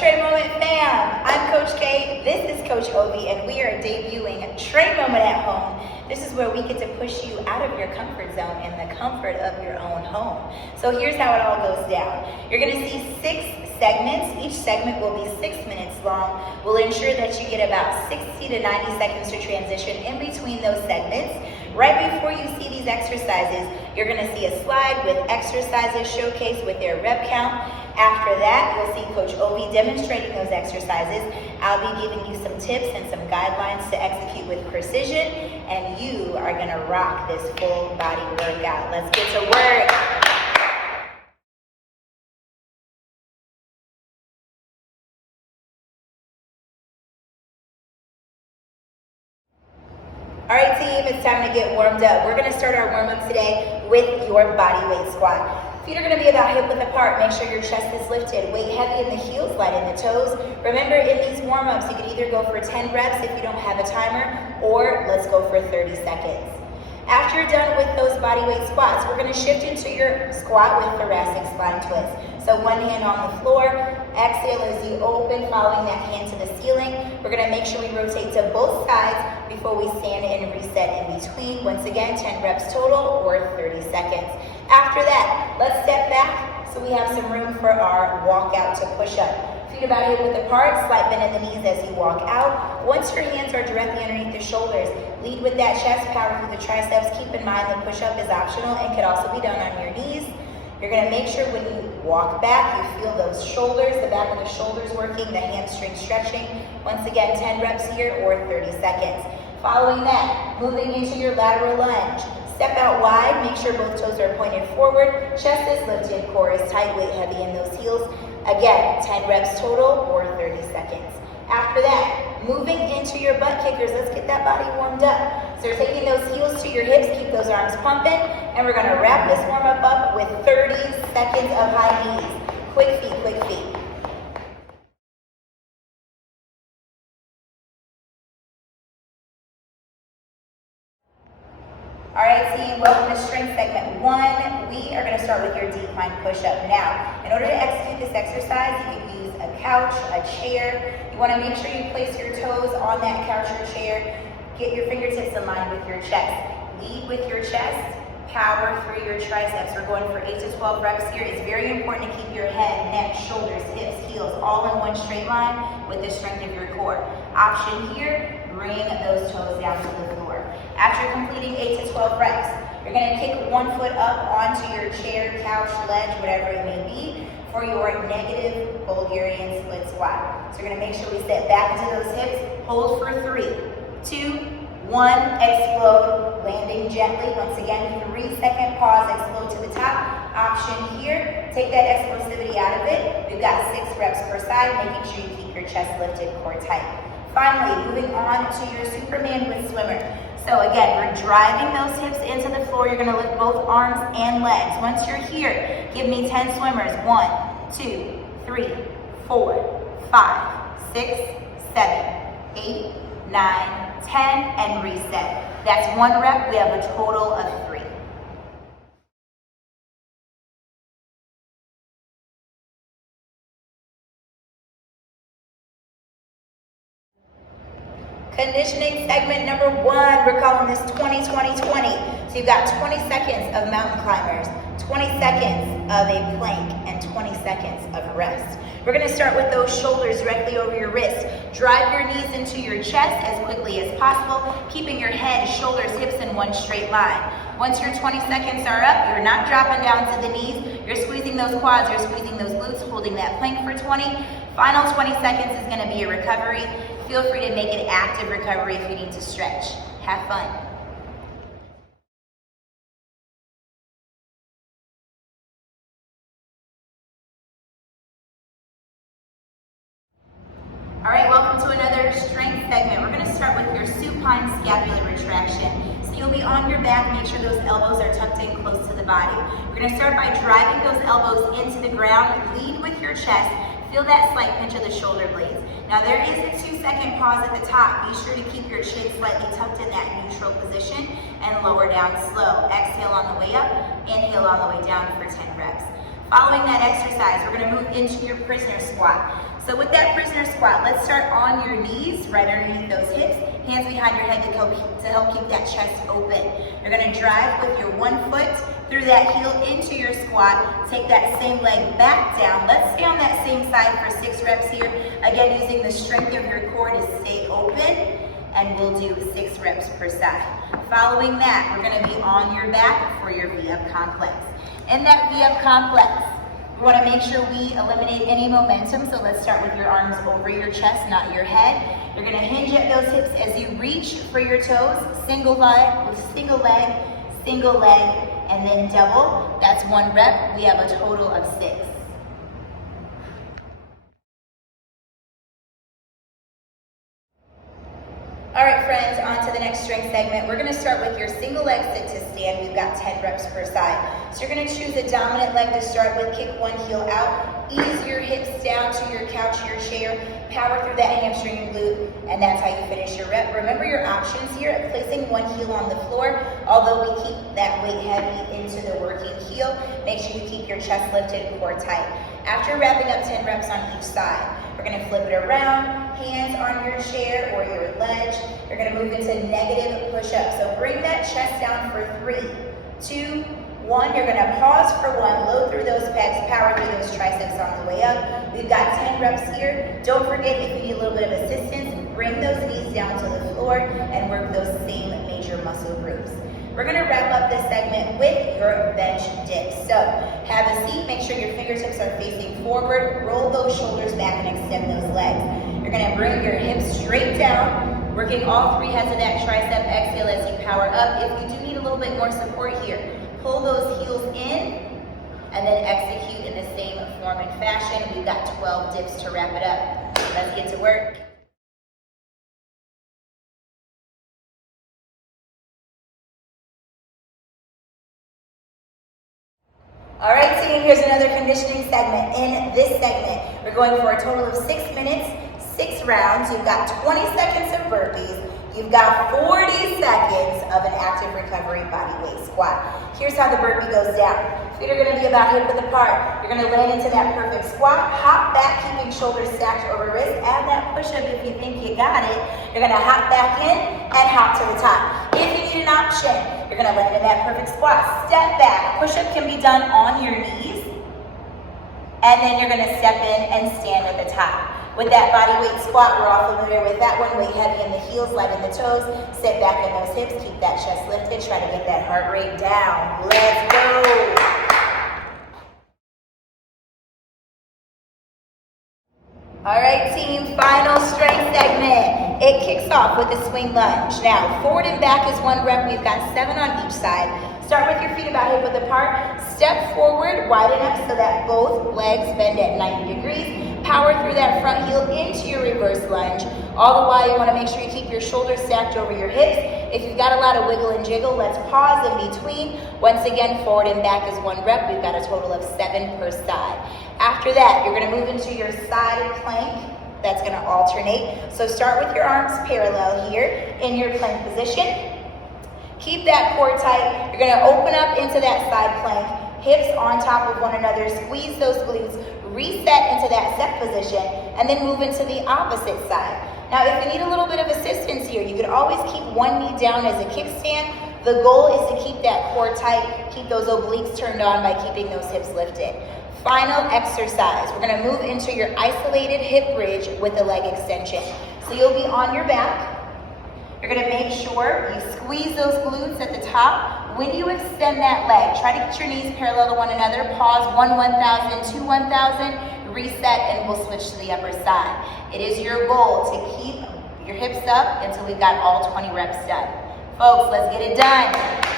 Train Moment fam? I'm Coach K, this is Coach Ovi, and we are debuting Train Moment at Home. This is where we get to push you out of your comfort zone in the comfort of your own home. So here's how it all goes down. You're gonna see 6 segments. Each segment will be 6 minutes long. We'll ensure that you get about 60 to 90 seconds to transition in between those segments. Right before you see these exercises, you're gonna see a slide with exercises showcased with their rep count. After that, you'll see Coach Ovi demonstrating those exercises. I'll be giving you some tips and some guidelines to execute with precision, and you are gonna rock this full body workout. Let's get to work. All right, team, it's time to get warmed up. We're gonna start our warm-up today with your body weight squat. Feet are gonna be about hip width apart. Make sure your chest is lifted. Weight heavy in the heels, light in the toes. Remember, in these warm-ups, you can either go for 10 reps if you don't have a timer, or let's go for 30 seconds. After you're done with those body weight squats, we're gonna shift into your squat with thoracic spine twist. So one hand on the floor, exhale as you open, following that hand to the ceiling. We're gonna make sure we rotate to both sides before we stand and reset in between. Once again, 10 reps total or 30 seconds. After that, let's step back so we have some room for our walkout to push up. Feet about hip width apart, slight bend in the knees as you walk out. Once your hands are directly underneath the shoulders, lead with that chest, power through the triceps. Keep in mind that push-up is optional and could also be done on your knees. You're gonna make sure when you walk back, you feel those shoulders, the back of the shoulders working, the hamstring stretching. Once again, 10 reps here or 30 seconds. Following that, moving into your lateral lunge. Step out wide, make sure both toes are pointed forward, chest is lifted, core is tight, weight heavy in those heels. Again, 10 reps total or 30 seconds. After that, moving into your butt kickers. Let's get that body warmed up. So you're taking those heels to your hips, keep those arms pumping, and we're gonna wrap this warm up with 30 seconds of high knees. Quick feet, quick feet. All right, team, welcome to strength segment 1. We are gonna start with your decline push-up. Now, in order to execute this exercise, you can use a couch, a chair. You wanna make sure you place your toes on that couch or chair. Get your fingertips aligned with your chest. Lead with your chest, power through your triceps. We're going for 8 to 12 reps here. It's very important to keep your head, neck, shoulders, hips, heels all in one straight line with the strength of your core. Option here, bring those toes down to the floor. After completing 8 to 12 reps, you're gonna kick one foot up onto your chair, couch, ledge, whatever it may be, for your negative Bulgarian split squat. So you're gonna make sure we sit back into those hips, hold for 3, 2, 1, explode, landing gently. Once again, 3-second pause, explode to the top. Option here, take that explosivity out of it. We've got 6 reps per side, making sure you keep your chest lifted, core tight. Finally, moving on to your Superman with swimmer. So again, we're driving those hips into the floor. You're gonna lift both arms and legs. Once you're here, give me 10 swimmers. 1, 2, 3, 4, 5, 6, 7, 8, 9, 10, and reset. That's 1 rep. We have a total of 3. Conditioning segment number 1, we're calling this 20-20-20. So you've got 20 seconds of mountain climbers, 20 seconds of a plank, and 20 seconds of rest. We're gonna start with those shoulders directly over your wrist. Drive your knees into your chest as quickly as possible, keeping your head, shoulders, hips in one straight line. Once your 20 seconds are up, you're not dropping down to the knees, you're squeezing those quads, you're squeezing those glutes, holding that plank for 20. Final 20 seconds is gonna be a recovery. Feel free to make it active recovery if you need to stretch. Have fun. All right, welcome to another strength segment. We're gonna start with your supine scapular retraction. So you'll be on your back, make sure those elbows are tucked in close to the body. We're gonna start by driving those elbows into the ground, lead with your chest, feel that slight pinch of the shoulder blades. Now there is a 2-second pause at the top. Be sure to keep your chin slightly tucked in that neutral position and lower down slow. Exhale on the way up, inhale on the way down for 10 reps. Following that exercise, we're gonna move into your prisoner squat. So with that prisoner squat, let's start on your knees, right underneath those hips, hands behind your head to help keep that chest open. You're gonna drive with your one foot through that heel into your squat. Take that same leg back down. Let's stay on that same side for 6 reps here. Again, using the strength of your core to stay open, and we'll do 6 reps per side. Following that, we're gonna be on your back for your V-up complex. In that V-up complex, we want to make sure we eliminate any momentum, so let's start with your arms over your chest, not your head. You're going to hinge at those hips as you reach for your toes, single leg, and then double. That's 1 rep. We have a total of 6. All right, friends, on to the next strength segment. We're gonna start with your single leg sit to stand. We've got 10 reps per side. So you're gonna choose a dominant leg to start with, kick one heel out, ease your hips down to your couch, your chair, power through that hamstring and glute, and that's how you finish your rep. Remember your options here of placing one heel on the floor, although we keep that weight heavy into the working heel. Make sure you keep your chest lifted, core tight. After wrapping up 10 reps on each side, we're gonna flip it around, hands on your chair or your ledge. You're gonna move into negative push-up. So bring that chest down for 3, 2, 1. You're gonna pause for 1, load through those pecs, power through those triceps on the way up. We've got 10 reps here. Don't forget, if you need a little bit of assistance, bring those knees down to the floor and work those same major muscle groups. We're gonna wrap up this segment with your bench dips. So have a seat, make sure your fingertips are facing forward, roll those shoulders back and extend those legs. You're gonna bring your hips straight down, working all 3 heads of that tricep. Exhale as you power up. If you do need a little bit more support here, pull those heels in and then execute in the same form and fashion. We've got 12 dips to wrap it up. Let's get to work. All right, team, here's another conditioning segment. In this segment, we're going for a total of 6 minutes, 6 rounds. You've got 20 seconds of burpees. You've got 40 seconds of an active recovery body weight squat. Here's how the burpee goes down. Feet are gonna be about hip width apart. You're gonna land into that perfect squat, hop back, keeping shoulders stacked over wrist. Add that push-up if you think you got it. You're gonna hop back in and hop to the top. If you need an option, you're gonna land in that perfect squat, step back. Push-up can be done on your knees, and then you're gonna step in and stand at the top. With that body weight squat, we're all familiar with that one. Weight heavy in the heels, light in the toes. Sit back in those hips, keep that chest lifted. Try to get that heart rate down. Let's go. All right, team, final strength segment. It kicks off with a swing lunge. Now, forward and back is 1 rep. We've got 7 on each side. Start with your feet about hip width apart. Step forward, widen up so that both legs bend at 90 degrees. Power through that front heel into your reverse lunge. All the while, you want to make sure you keep your shoulders stacked over your hips. If you've got a lot of wiggle and jiggle, let's pause in between. Once again, forward and back is 1 rep. We've got a total of 7 per side. After that, you're going to move into your side plank. That's going to alternate. So start with your arms parallel here in your plank position. Keep that core tight. You're going to open up into that side plank. Hips on top of one another. Squeeze those glutes. Reset into that set position. And then move into the opposite side. Now, if you need a little bit of assistance here, you could always keep one knee down as a kickstand. The goal is to keep that core tight. Keep those obliques turned on by keeping those hips lifted. Final exercise. We're going to move into your isolated hip bridge with a leg extension. So you'll be on your back. You're going to make sure you squeeze those glutes at the top. When you extend that leg, try to get your knees parallel to one another. Pause, 1 1,000, 2 1,000, reset, and we'll switch to the upper side. It is your goal to keep your hips up until we've got all 20 reps done. Folks, let's get it done.